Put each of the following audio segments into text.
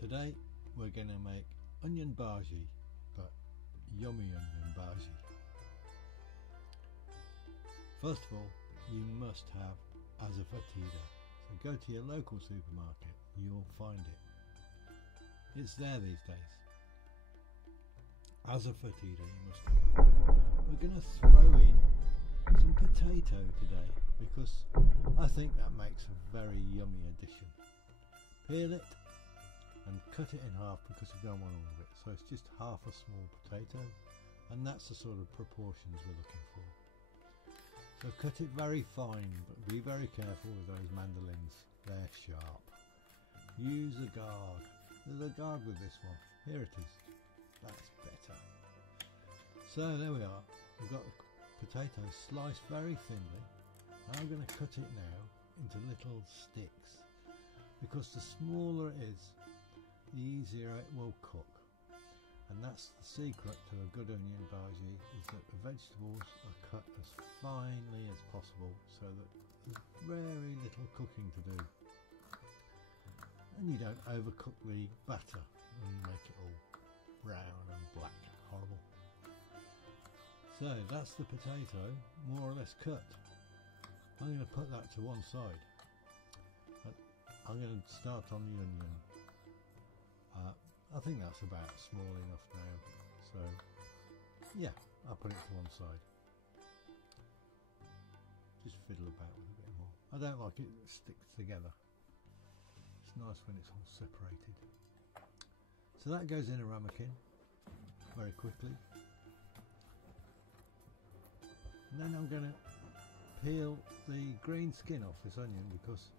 Today we're going to make onion bhaji, but yummy onion bhaji. First of all, you must have asafoetida. So go to your local supermarket, you'll find it. It's there these days. Asafoetida you must have. We're going to throw in some potato today because I think that makes a very yummy addition. Peel it and cut it in half because we don't want all of it. So it's just half a small potato, and that's the sort of proportions we're looking for. So cut it very fine, but be very careful with those mandolins. They're sharp. Use a guard. There's a guard with this one. Here it is. That's better. So there we are. We've got the potato sliced very thinly. I'm going to cut it now into little sticks, because the smaller it is, the easier it will cook. And that's the secret to a good onion bhaji, is that the vegetables are cut as finely as possible so that there's very little cooking to do. And you don't overcook the batter and make it all brown and black, horrible. So that's the potato more or less cut. I'm going to put that to one side. I'm going to start on the onion. I think that's about small enough now, so yeah, I'll put it to one side. Just fiddle about with a bit more. I don't like it sticks together. It's nice when it's all separated. So that goes in a ramekin very quickly. And then I'm going to peel the green skin off this onion because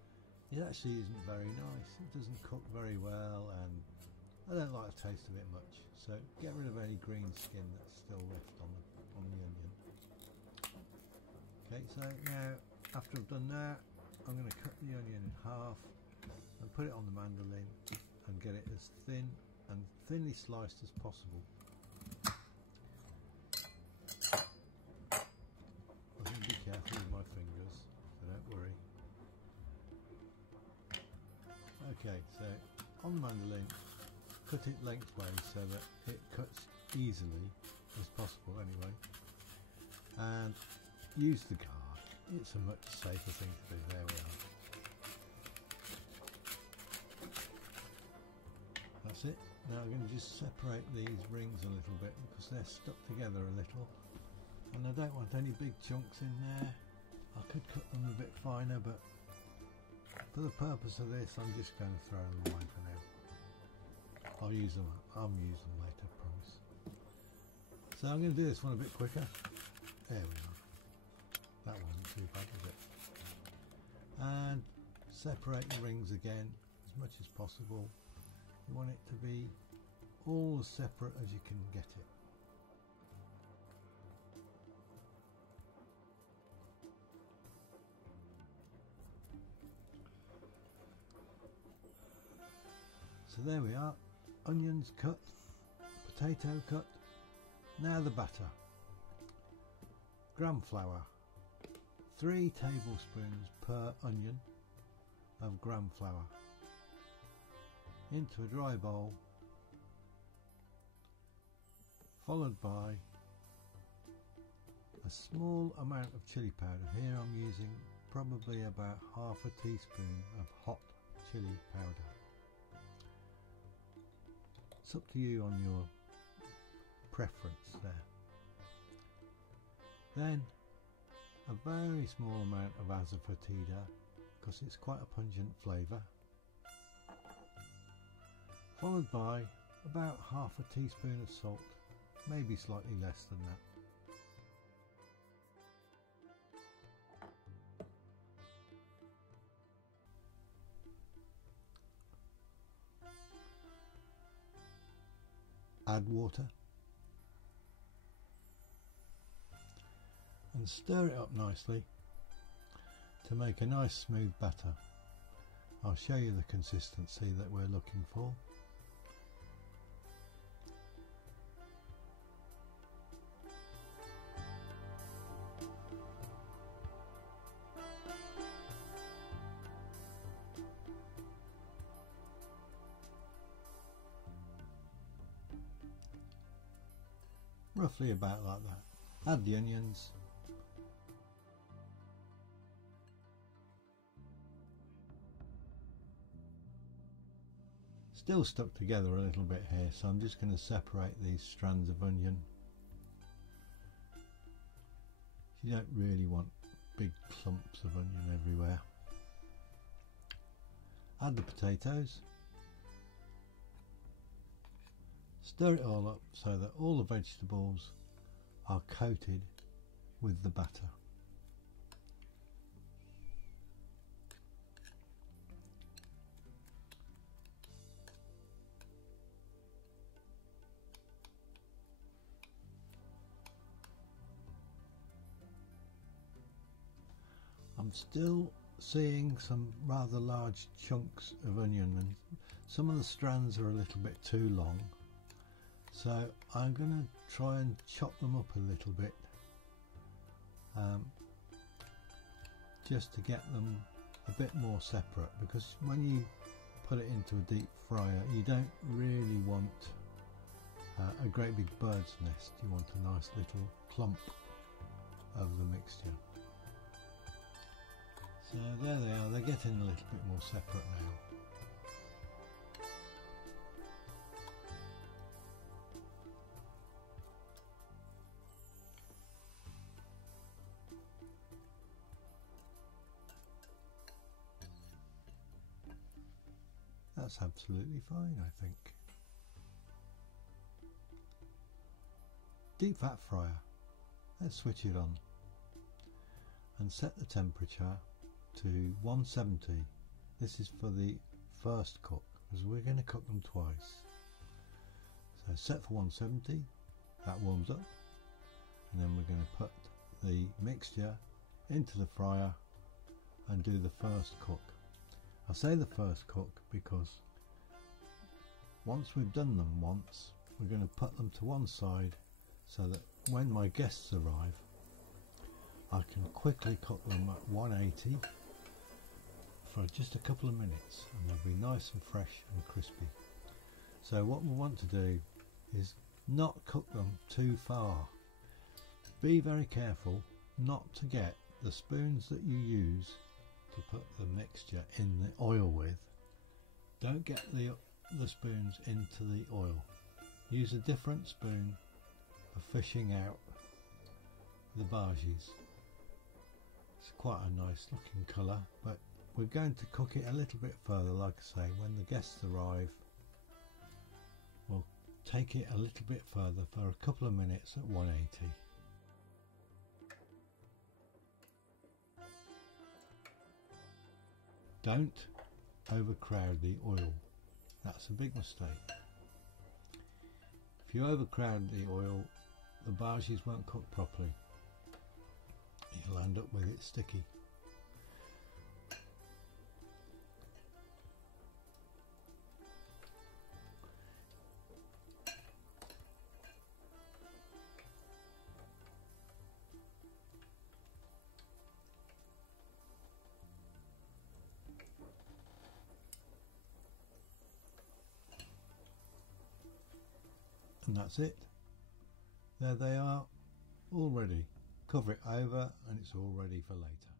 it actually isn't very nice. It doesn't cook very well, and I don't like the taste of it much. So get rid of any green skin that's still left on the onion. Okay, so now after I've done that, I'm going to cut the onion in half and put it on the mandolin and get it as thin and thinly sliced as possible. I'm going to be careful with my fingers, so don't worry. Okay, so on the mandolin, cut it lengthways so that it cuts easily as possible anyway, and use the guard. It's a much safer thing to do. There we are. That's it. Now I'm going to just separate these rings a little bit because they're stuck together a little, and I don't want any big chunks in there. I could cut them a bit finer, but for the purpose of this I'm just going to throw them away for now. I'll use them later, I promise. So I'm going to do this one a bit quicker. There we are. That wasn't too bad, was it? And separate the rings again as much as possible. You want it to be all as separate as you can get it. So there we are. Onions cut, potato cut. Now the batter. Gram flour, 3 tablespoons per onion of gram flour into a dry bowl, followed by a small amount of chili powder. Here I'm using probably about half a teaspoon of hot chili powder. It's up to you on your preference there. Then a very small amount of asafoetida because it's quite a pungent flavour, followed by about half a teaspoon of salt, maybe slightly less than that. Add water and stir it up nicely to make a nice smooth batter. I'll show you the consistency that we're looking for. roughly about like that. Add the onions. Still stuck together a little bit here, so I'm just going to separate these strands of onion. You don't really want big clumps of onion everywhere. Add the potatoes. Stir it all up so that all the vegetables are coated with the batter. I'm still seeing some rather large chunks of onion, and some of the strands are a little bit too long, so I'm going to try and chop them up a little bit, just to get them a bit more separate, because when you put it into a deep fryer you don't really want a great big bird's nest. You want a nice little clump of the mixture. So there they are, they're getting a little bit more separate now. That's absolutely fine, I think. Deep fat fryer. Let's switch it on and set the temperature to 170. This is for the first cook, because we're going to cook them twice. So set for 170, that warms up, and then we're going to put the mixture into the fryer and do the first cook. I say the first cook because once we've done them once, we're going to put them to one side so that when my guests arrive I can quickly cook them at 180 for just a couple of minutes, and they'll be nice and fresh and crispy. So what we want to do is not cook them too far. Be very careful not to get the spoons that you use to put the mixture in the oil with. Don't get the spoons into the oil. Use a different spoon for fishing out the bhajis. It's quite a nice looking colour, but we're going to cook it a little bit further. Like I say, when the guests arrive we'll take it a little bit further for a couple of minutes at 180. Don't overcrowd the oil. That's a big mistake. If you overcrowd the oil, the bhajis won't cook properly. You'll end up with it sticky. And that's it. There they are, all ready. Cover it over and it's all ready for later.